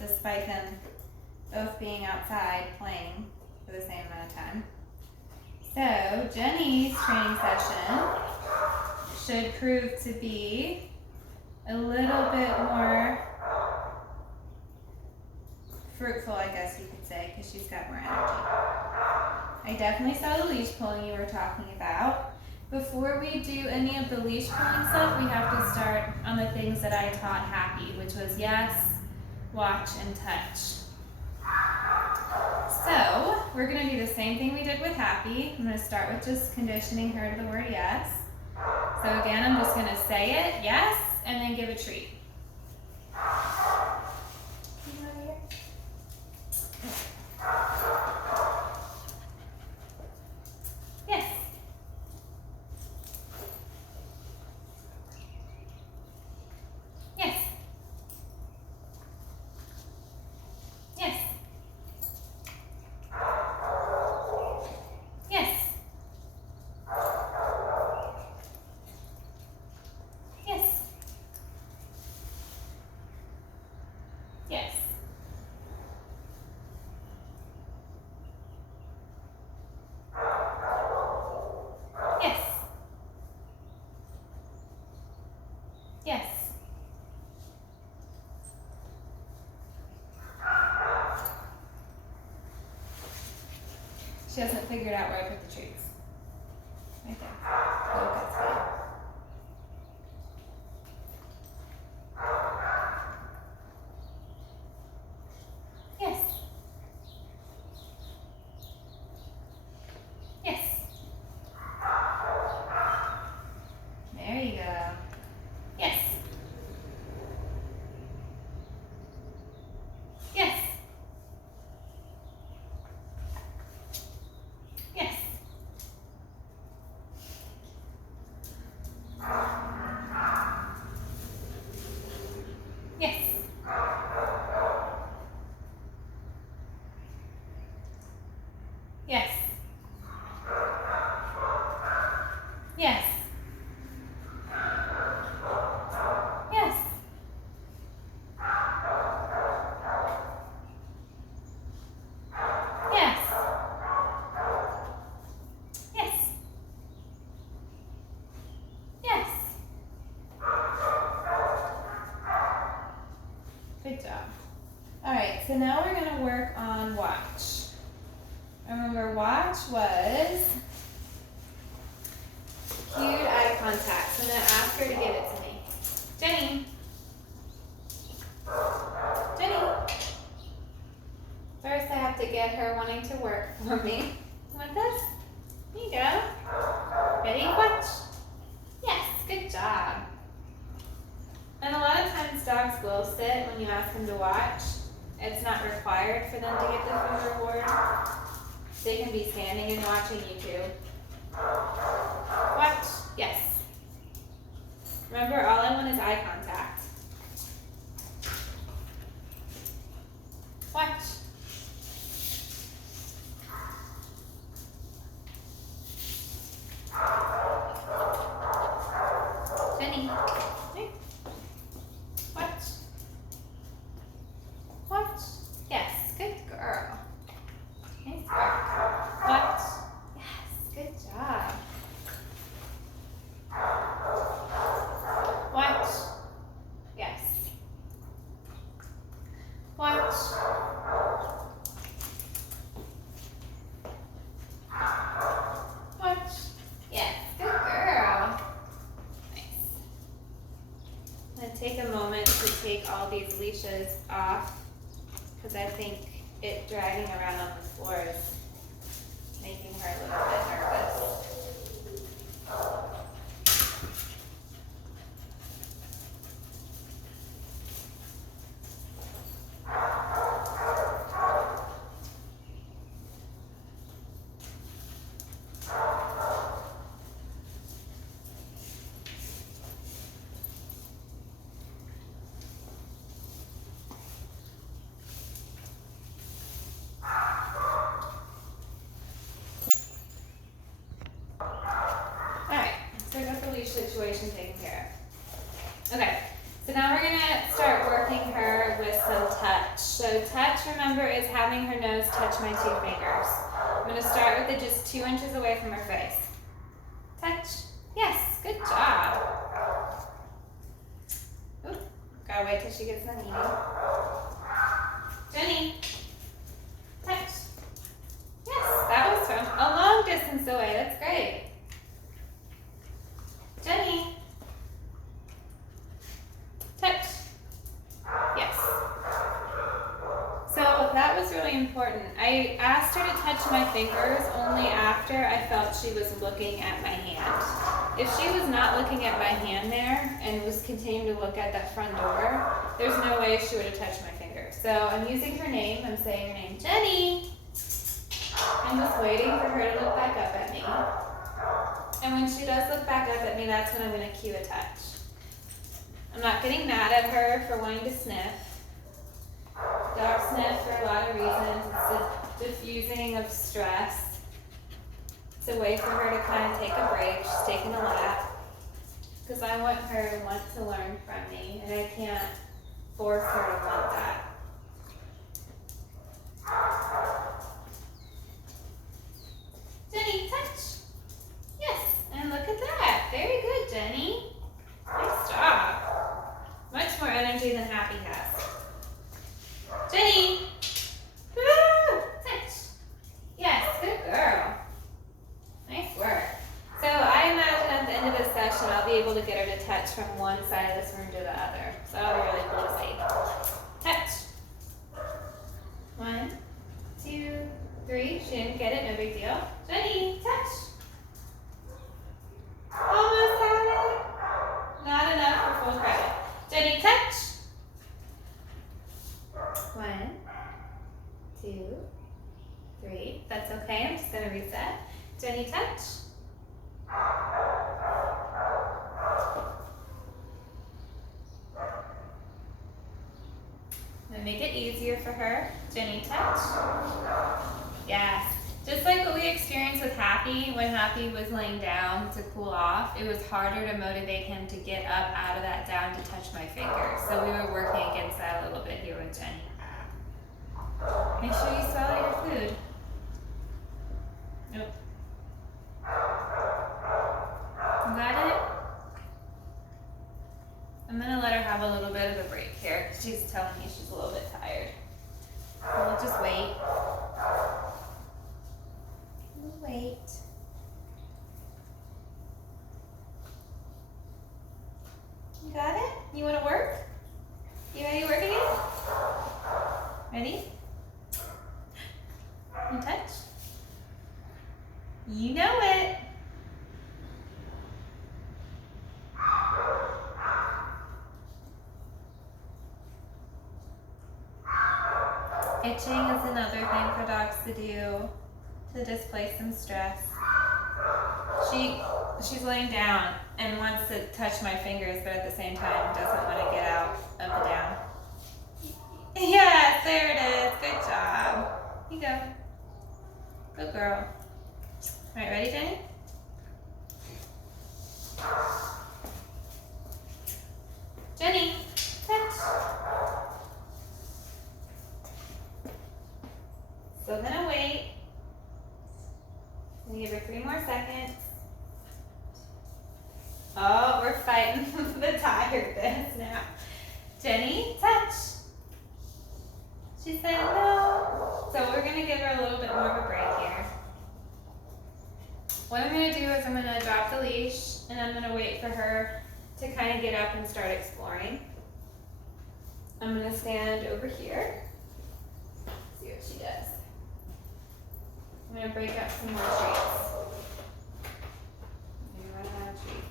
despite them both being outside playing for the same amount of time. So Jenny's training session should prove to be a little bit more fruitful, I guess you could say, because she's got more energy. I definitely saw the leash pulling you were talking about. Before we do any of the leash pulling stuff, we have to start on the things that I taught Happy, which was yes, watch, and touch. So we're going to do the same thing we did with Happy. I'm going to start with just conditioning her to the word yes. So again, I'm just going to say it, yes, and then give a treat. Yes. Yes. Yes. Yes. Yes. Yes. Yes. Yes. She hasn't figured out where I put the treats. Right there. Oh, good spot. Yes. Yes. There you go. Yes. Yes. Yes. Yes. Yes. Yes. Yes. Yes. Yes. Yes. Good job. All right, so now we're going to work on watch. Remember, watch was cued eye contact. So I'm going to ask her to give it to me. Jenny. Jenny. First, I have to get her wanting to work for me. You want this? Here you go. Ready? Watch. Yes, good job. And a lot of times dogs will sit when you ask them to watch. It's not required for them to get the food reward. They can be standing and watching you too. Watch. Yes. Remember, all I want is eye contact. Watch. Jenny. Here. Watch. Watch. Yes, good girl. Nice work. Watch. Yes, good job. Watch. Yes. Watch. Watch. Yes, good girl. Nice. I'm going to take a moment to take all these leashes off because I think it dragging around on the floor is making her a little bit nervous. So I got the leash situation taken care of. Okay, so now we're gonna start working her with some touch. touch. So touch, remember, is having her nose touch my 2 fingers. I'm going to start with it just 2 inches away from her face. Touch. Yes, good job. Ooh, gotta wait till she gets done eating. Jenny, touch. Yes, that was from a long distance away. That's great. Jenny, touch. Yes. So that was really important. I asked her to touch my fingers only after I felt she was looking at my hand. If she was not looking at my hand there and was continuing to look at that front door, there's no way she would have touched my finger. So I'm using her name. I'm saying her name, Jenny. I'm just waiting for her to look back up at me. And when she does look back up at me, that's when I'm going to cue a touch. I'm not getting mad at her for wanting to sniff. Dogs sniff for a lot of reasons. It's a diffusing of stress. It's a way for her to kind of take a break. She's taking a lap. Because I want her to want to learn from me, and I can't force her to want that. Jenny, touch. Yes, and look at that. Very good, Jenny. Nice job. Much more energy than Happy has. Jenny! Woo! Touch! Yes, good girl. Nice work. So I imagine at the end of this session I'll be able to get her to touch from one side of this room to the other. So that'll be really cool to see. Touch. 1, 2, 3. She didn't get it, no big deal. Jenny, touch. Almost had it. Not enough for full credit. Jenny, touch. 1, 2, 3. That's okay. I'm just going to reset. Jenny, touch. I'm going to make it easier for her. Jenny, touch. Yes. Just like what we experienced with Happy, when Happy was laying down to cool off, it was harder to motivate him to get up out of that down to touch my fingers. So we were working against that a little bit here with Jenny. Make sure you swallow your food. Nope. You got it? I'm going to let her have a little bit of a break here. She's telling me she's a little bit tired. So we'll just wait. We'll wait. You got it? You want to work? You ready to work again? Ready? You touch? You know it. Itching is another thing for dogs to do to displace some stress. She's laying down and wants to touch my fingers, but at the same time doesn't want to get out of the down. Yes, there it is. Good job. Here you go. Good girl. All right, ready, Jenny? Jenny, touch. Still gonna wait. I'm gonna give her 3 more seconds. Oh, we're fighting the tiredness now. Jenny, touch. She said no. So we're gonna give her a little bit more of a break here. What I'm gonna do is I'm gonna drop the leash and I'm gonna wait for her to kind of get up and start exploring. I'm gonna stand over here. See what she does. I'm gonna break up some more treats. Maybe run out of treats.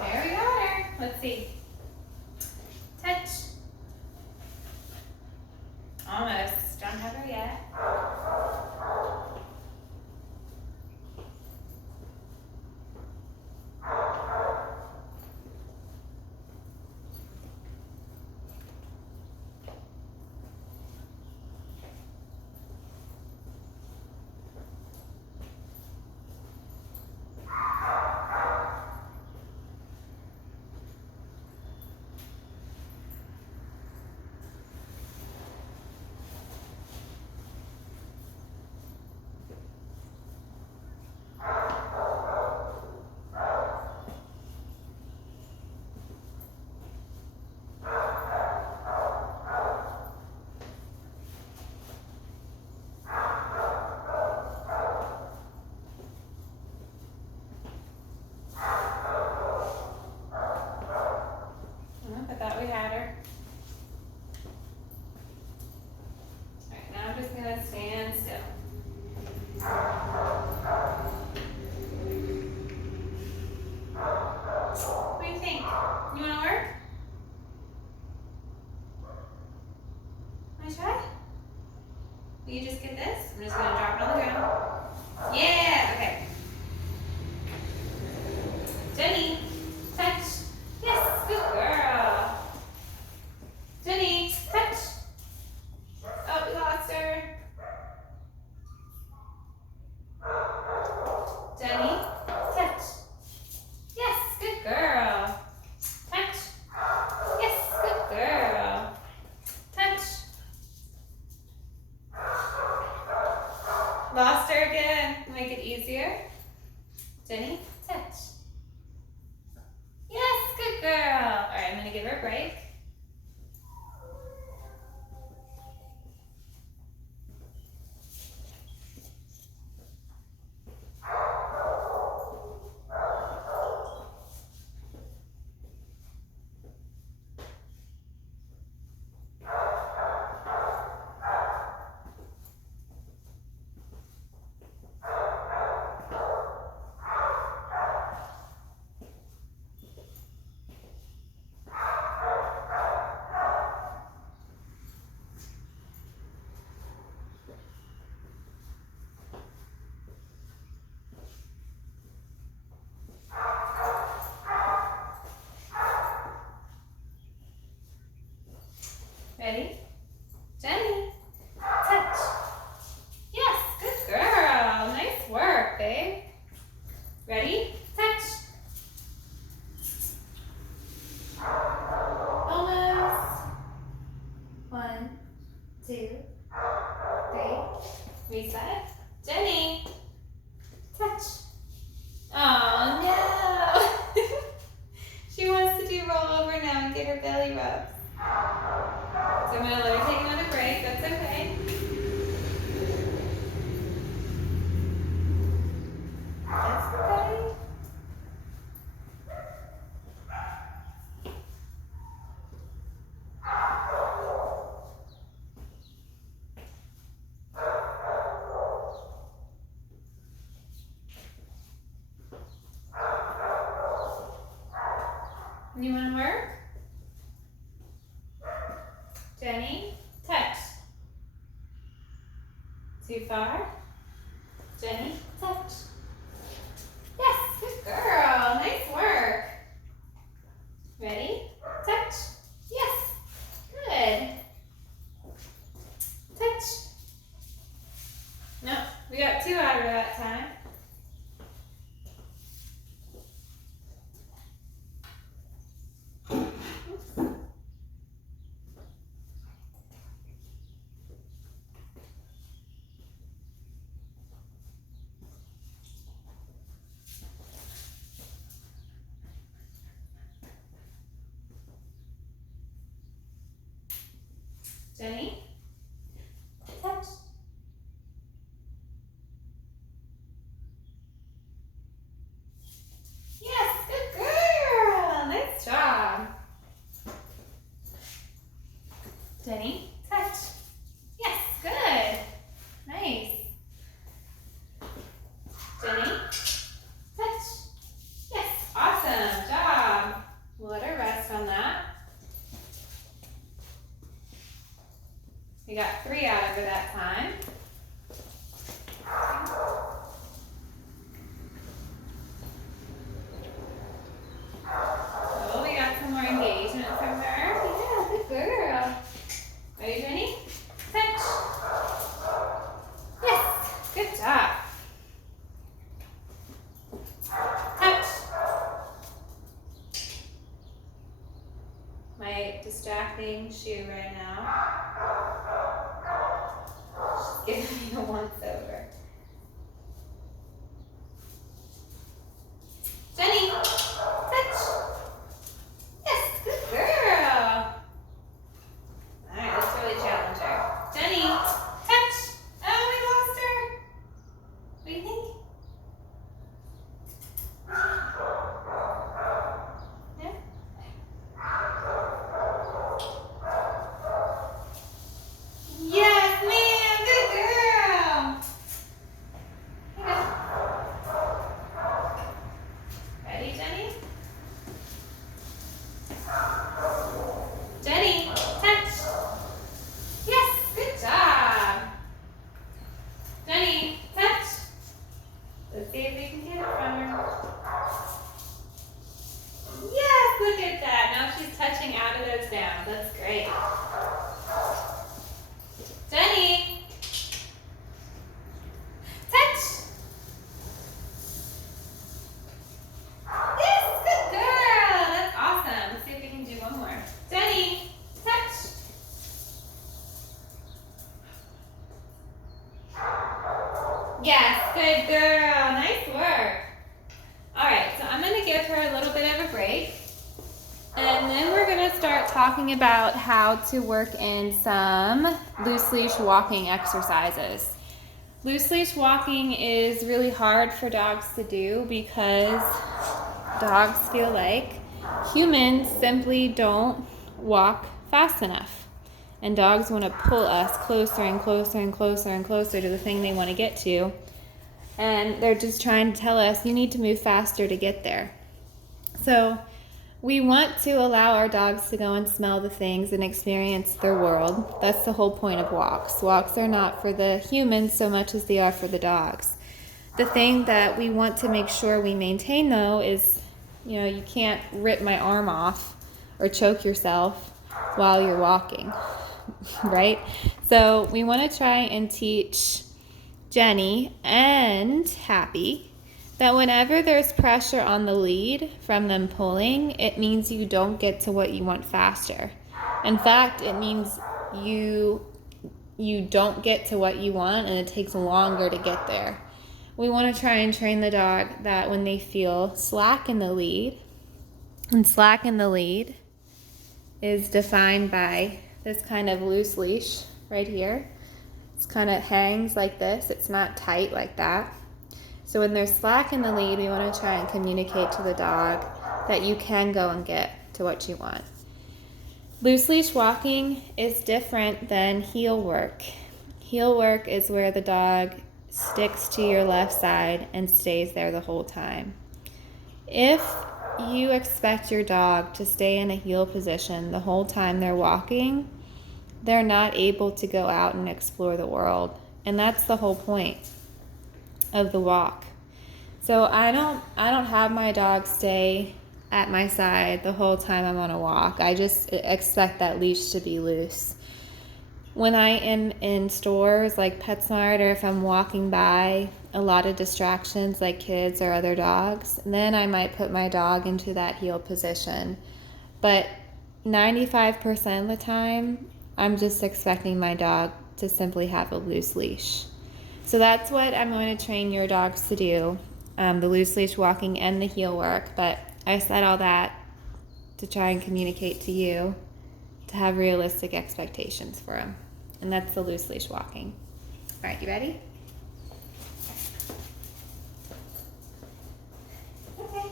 There we got her. Let's see. Touch. Almost. Don't have her yet. You just get this. I'm just gonna drop it on the ground. Yeah, okay. Jenny, touch. Yes, good girl. Jenny, touch. Oh, we lost her. Jenny, touch. Yes, good girl. Touch. Yes, good girl. Touch. Lost her again. Make it easier. Jenny, touch. Yes, good girl. All right, I'm gonna give her a break. Ready? Jenny, touch. Yes, good girl. Nice work, babe. Ready? Touch. Almost. 1, 2, 3. Reset. Jenny, touch. Oh no. She wants to do roll over now and get her belly rubs. So I'm going to let her take another break. That's okay. That's okay. You want to work? Jenny, touch. Too far? Jenny, touch. Yes, good girl. Nice work. Ready? Touch. Yes. Good. Touch. No, we got 2 out of that time. Jenny, touch. Yes, good girl. Nice job. Jenny, touch. Yes, good. Nice. Jenny, touch. Yes, awesome job. We'll let her rest on that. We got 3 out of her that time. Oh, we got some more engagement from her. Yeah, good girl. Ready, Vinnie? Touch. Yes, good job. Touch. My distracting shoe right now. She's giving me a once over. Jenny, touch. Yes, good girl. All right, let's really challenge her. Jenny, touch. Oh, we lost her. What do you think? Yeah? Yes, ma'am. Good girl. Here you go. Ready, Jenny? Jenny, touch. Yes, good job. Great. Jenny. Touch. Yes, good girl. That's awesome. Let's see if we can do one more. Jenny, touch. Yes, good girl. Nice work. All right, so I'm going to give her a little bit of a break. And then we're going to start talking about how to work in some loose leash walking exercises. Loose leash walking is really hard for dogs to do because dogs feel like humans simply don't walk fast enough. And dogs want to pull us closer and closer and closer and closer to the thing they want to get to. And they're just trying to tell us, you need to move faster to get there. So we want to allow our dogs to go and smell the things and experience their world. That's the whole point of walks. Walks are not for the humans so much as they are for the dogs. The thing that we want to make sure we maintain, though, is, you can't rip my arm off or choke yourself while you're walking, right? So we want to try and teach Jenny and Happy that whenever there's pressure on the lead from them pulling, it means you don't get to what you want faster. In fact, it means you don't get to what you want and it takes longer to get there. We want to try and train the dog that when they feel slack in the lead, and slack in the lead is defined by this kind of loose leash right here. It kind of hangs like this. It's not tight like that. So when there's slack in the lead, we want to try and communicate to the dog that you can go and get to what you want. Loose leash walking is different than heel work. Heel work is where the dog sticks to your left side and stays there the whole time. If you expect your dog to stay in a heel position the whole time they're walking, they're not able to go out and explore the world. And that's the whole point of the walk. So I don't have my dog stay at my side the whole time I'm on a walk. I just expect that leash to be loose. When I am in stores like PetSmart, or if I'm walking by a lot of distractions like kids or other dogs, then I might put my dog into that heel position. But 95% of the time, I'm just expecting my dog to simply have a loose leash. So that's what I'm going to train your dogs to do, the loose leash walking and the heel work. But I said all that to try and communicate to you to have realistic expectations for them. And that's the loose leash walking. All right, you ready? Okay.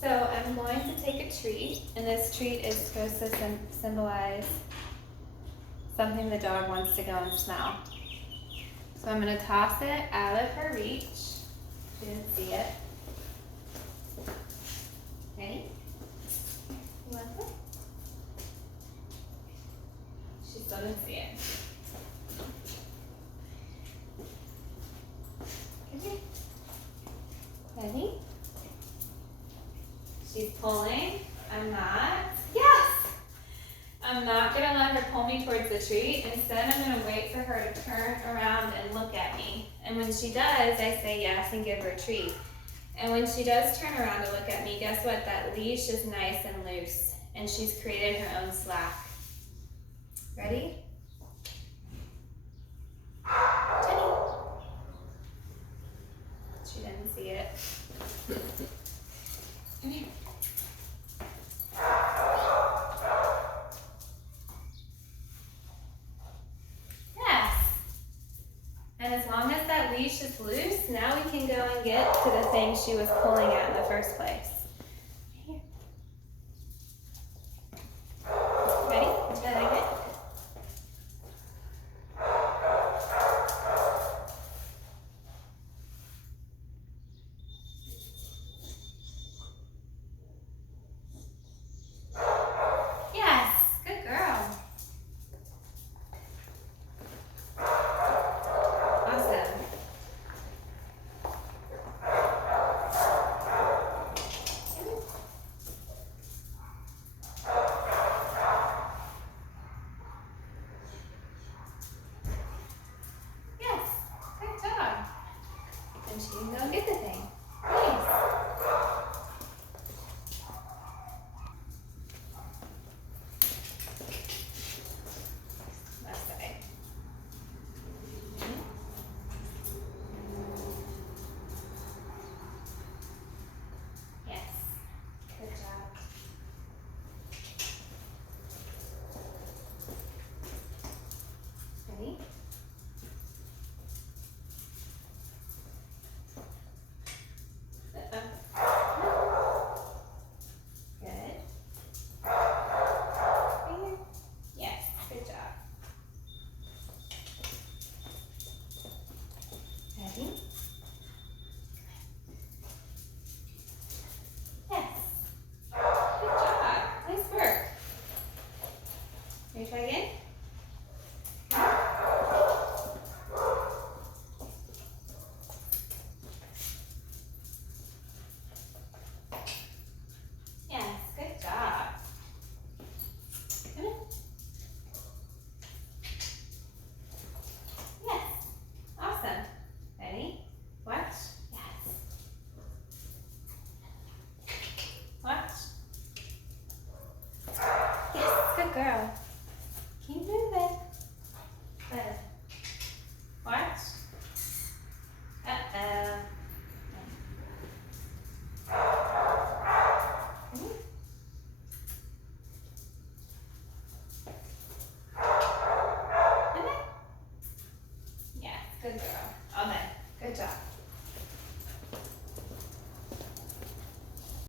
So I'm going to take a treat, and this treat is supposed to symbolize something the dog wants to go and smell. So I'm going to toss it out of her reach. She didn't see it. Ready? You want it? She still didn't see it. Okay. Ready? She's pulling. I'm not. Yes! I'm not going to let her pull me towards the treat. Instead, I'm going to wait for her to turn around and look at me. And when she does, I say yes and give her a treat. And when she does turn around to look at me, guess what? That leash is nice and loose. And she's created her own slack. Ready? Jenny. She didn't see it. Come here. And as long as that leash is loose, now we can go and get to the thing she was pulling at in the first place. Here. Ready? Did I get it? Yes, good girl. girl. Keep moving. Good. Watch. Uh-oh. Yes, good girl. Okay, good job.